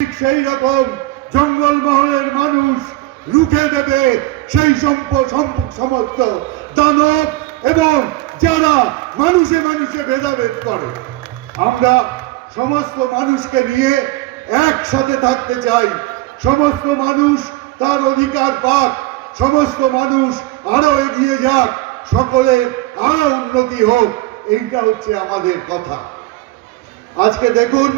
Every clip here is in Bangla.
ঠিক সেই রকম জঙ্গলমহলের মানুষ রুখে দেবে সেই সমস্ত দানব এবং যারা মানুষে মানুষে ভেদাভেদ করে। আমরা সমস্ত মানুষকে নিয়ে একসাথে থাকতে চাই। সমস্ত মানুষ তার অধিকার পাক। সমস্ত মানুষ আরও এগিয়ে যাক। সকলের আরও উন্নতি হোক। এইটা হচ্ছে আমাদের কথা। আজকে দেখুন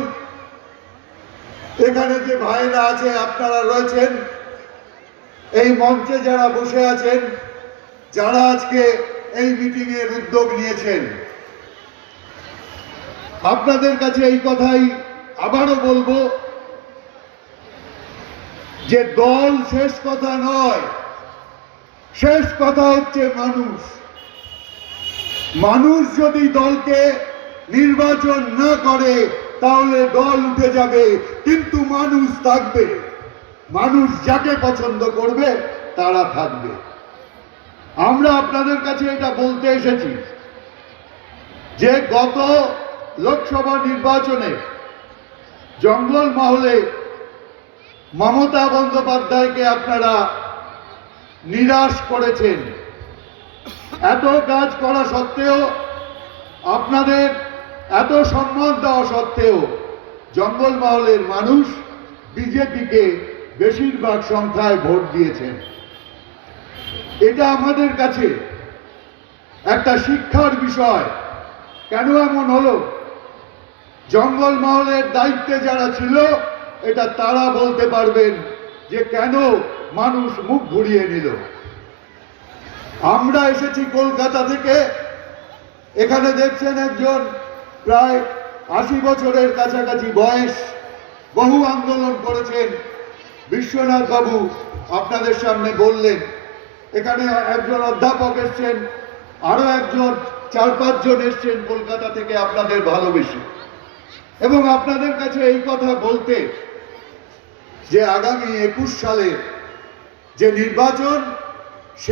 এখানে যে ভাইরা আছে, আপনারা রয়েছেন। এই মঞ্চে যারা বসে আছেন, যারা আজকে এই মিটিং এর উদ্যোগ নিয়েছেন, আপনাদের কাছে এই কথাই আবারও বলব যে দল শেষ কথা নয়, শেষ কথা হচ্ছে মানুষ। মানুষ যদি দলকে নির্বাচন না করে তাহলে দল উঠে যাবে, কিন্তু মানুষ থাকবে। মানুষ যাকে পছন্দ করবে, তারা থাকবে। আমরা আপনাদের কাছে এটা বলতে এসেছি যে গত লোকসভা নির্বাচনে জঙ্গল মহলে মমতা বন্দ্যোপাধ্যায়কে আপনারা নিরাশ করেছেন। এত কাজ করা সত্ত্বেও আপনাদের এত সম্মান দেওয়া সত্ত্বেও জঙ্গলমহলের মানুষ বিজেপিকে বেশিরভাগ সংখ্যায় ভোট দিয়েছেন। এটা আমাদের কাছে একটা শিক্ষার বিষয়। কেন এমন হলো? জঙ্গলমহলের দায়িত্বে যারা ছিল, এটা তারা বলতে পারবেন যে কেন মানুষ মুখ ঘুরিয়ে নিল। আমরা এসেছি কলকাতা থেকে। এখানে দেখছেন একজন প্রায় আশি বছরের কাছাকাছি বয়স বহু আন্দোলন করেছেন বিশ্বনাথ বাবু আপনাদের সামনে বললেন। এখানে একজন অধ্যাপক এসছেন, আরও একজন, চার পাঁচজন এসছেন কলকাতা থেকে আপনাদের ভালোবেসে। এবং আপনাদের কাছে এই কথা বলতে যে আগামী একুশ সালে যে নির্বাচন